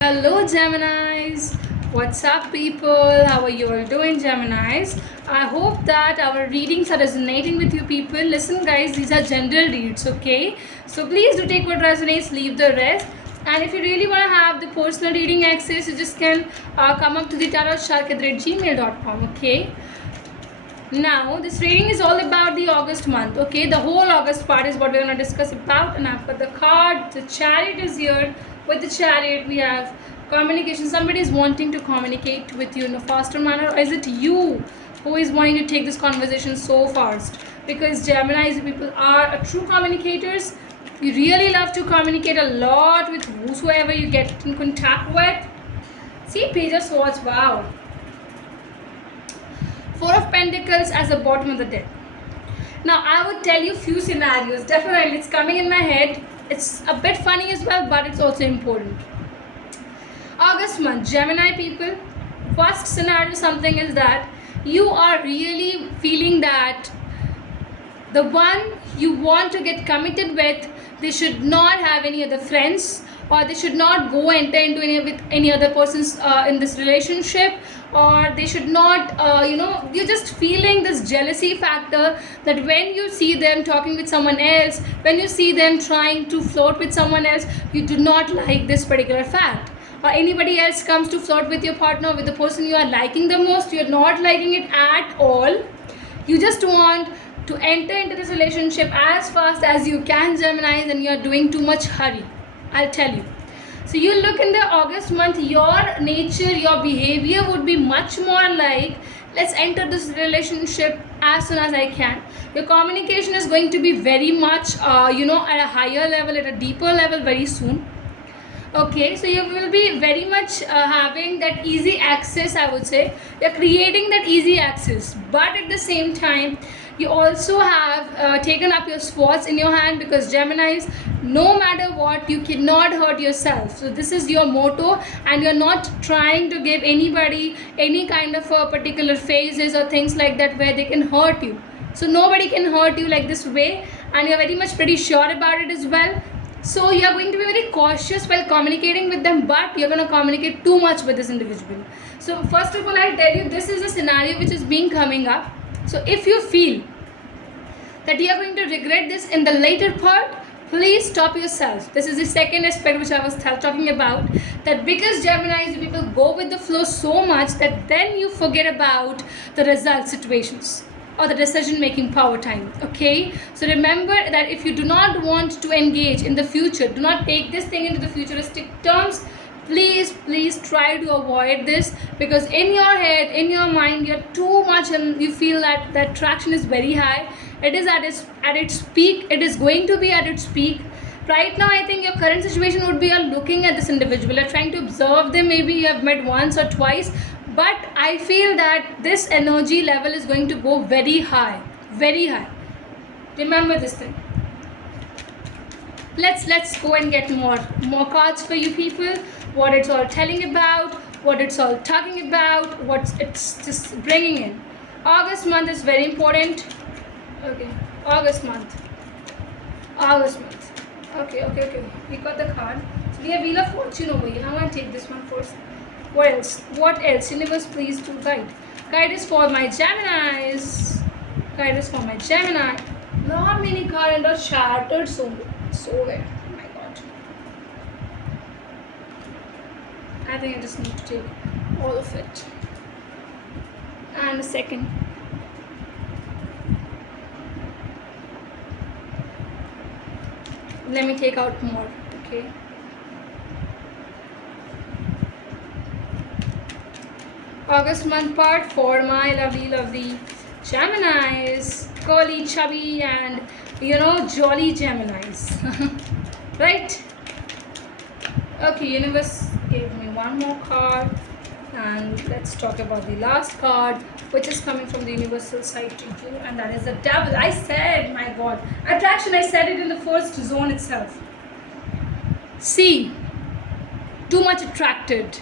Hello Geminis, what's up people? How are you all doing, Geminis? I hope that our readings are resonating with you people. Listen guys, these are general reads, okay? So please do take what resonates, leave the rest. And if you really want to have the personal reading access, you just can come up to the tarotshark@gmail.com, okay? Now this reading is all about the August month, okay? The whole August part is what we're going to discuss about, and I've got the card. The Chariot is here. With the Chariot we have communication. Somebody is wanting to communicate with you in a faster manner, or is it you who is wanting to take this conversation so fast? Because Gemini people are true communicators. You really love to communicate a lot with whosoever you get in contact with. See, Page of Swords, wow. Four of Pentacles as the bottom of the deck. Now I would tell you few scenarios. Definitely it's coming in my head. It's a bit funny as well, but it's also important. August month, Gemini people, first scenario something is that you are really feeling that the one you want to get committed with, they should not have any other friends, or they should not go enter into any other persons in this relationship, or they should not you're just feeling this jealousy factor that when you see them talking with someone else, when you see them trying to flirt with someone else, you do not like this particular fact. Or anybody else comes to flirt with your partner, with the person you are liking the most, you're not liking it at all. You just want to enter into this relationship as fast as you can, Geminis, and you're doing too much hurry, I'll tell you. So you look in the August month, your nature, your behavior would be much more like, let's enter this relationship as soon as I can. Your communication is going to be very much at a higher level, at a deeper level very soon. Okay, so you will be very much having that easy access, I would say. You're creating that easy access, but at the same time you also have taken up your swords in your hand, because Geminis, no matter what, you cannot hurt yourself. So this is your motto, and you're not trying to give anybody any kind of particular phases or things like that where they can hurt you. So nobody can hurt you like this way, and you're very much pretty sure about it as well. So you're going to be very cautious while communicating with them, but you're going to communicate too much with this individual. So first of all, I'll tell you, this is a scenario which is being coming up. So if you feel that you are going to regret this in the later part, please stop yourself. This is the second aspect which I was talking about, that because Geminis people go with the flow so much that then you forget about the result situations or the decision making power time. Okay, so remember that if you do not want to engage in the future, do not take this thing into the futuristic terms, please try to avoid this, because in your head, in your mind, you're too much and you feel that that attraction is very high. It is at its peak. It is going to be at its peak right now. I think your current situation would be, you're looking at this individual, you're trying to observe them, maybe you have met once or twice, but I feel that this energy level is going to go very high, very high. Remember this thing. Let's go and get more cards for you people, what it's all telling about, what it's all talking about, what it's just bringing in. August month is very important. Okay, August month. Okay, we got the card. So we have Wheel of Fortune over here. I'm going to take this one first. What else? Universe, please do guide. Guide is for my Geminis. Guide is for my Gemini. Not many cards are shattered so well. Oh my god. I think I just need to take all of it. And a second. Let me take out more. Okay. August month part for my lovely Geminis, curly, chubby, and jolly Geminis. Right? Okay, universe gave me one more card, and let's talk about the last card, which is coming from the universal side to you, and that is the Devil. I said, my god, attraction, I said it in the first zone itself. See, too much attracted.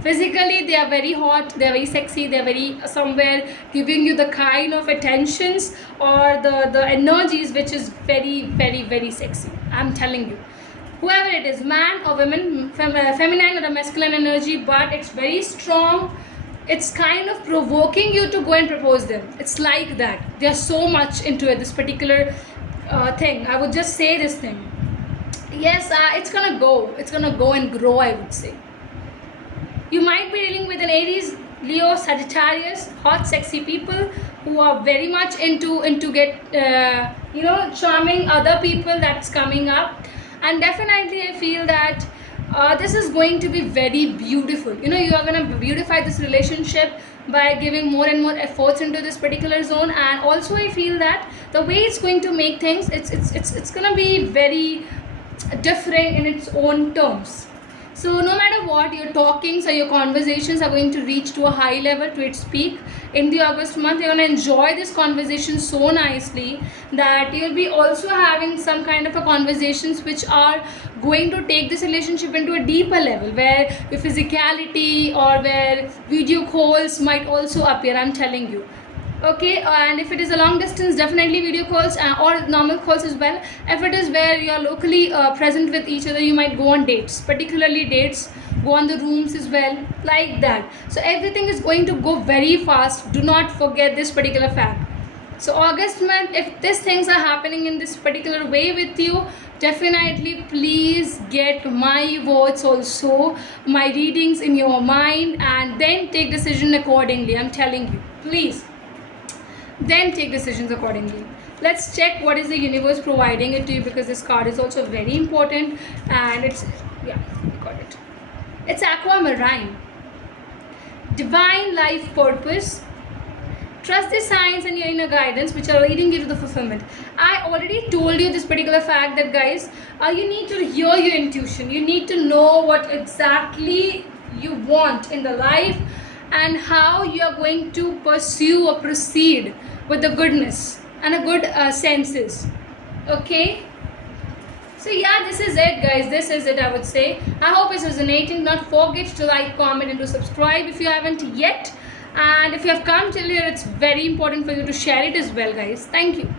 Physically they are very hot, they are very sexy, they are very somewhere giving you the kind of attentions or the energies which is very sexy. I'm telling you, whoever it is, man or women, feminine or a masculine energy, but it's very strong. It's kind of provoking you to go and propose them. It's like that. They're so much into it, this particular thing. I would just say this thing. Yes, it's gonna go. It's gonna go and grow, I would say. You might be dealing with an Aries, Leo, Sagittarius, hot, sexy people who are very much into get charming other people. That's coming up, and definitely I feel that this is going to be very beautiful. You are going to beautify this relationship by giving more and more efforts into this particular zone. And also I feel that the way it's going to make things, it's going to be very different in its own terms. So no matter what, your talkings or your conversations are going to reach to a high level, to its peak in the August month. You're going to enjoy this conversation so nicely that you'll be also having some kind of a conversations which are going to take this relationship into a deeper level, where your physicality or where video calls might also appear, I'm telling you. Okay, and if it is a long distance, definitely video calls or normal calls as well. If it is where you are locally present with each other, you might go on dates, particularly dates, go on the rooms as well, like that. So everything is going to go very fast. Do not forget this particular fact. So August month, if these things are happening in this particular way with you, definitely please get my words also, my readings in your mind, and then take decision accordingly. I'm telling you, please. Then take decisions accordingly. Let's check what is the universe providing it to you, because this card is also very important. And it's, yeah, you got it. It's aquamarine. Divine life purpose. Trust the signs and your inner guidance which are leading you to the fulfillment. I already told you this particular fact that, guys, you need to hear your intuition. You need to know what exactly you want in the life and how you are going to pursue or proceed with the goodness and a good senses. Okay, so yeah, this is it, guys. This is it, I would say. I hope it's resonating. Not forget to like, comment and to subscribe if you haven't yet. And if you have come till here, it's very important for you to share it as well, guys. Thank you.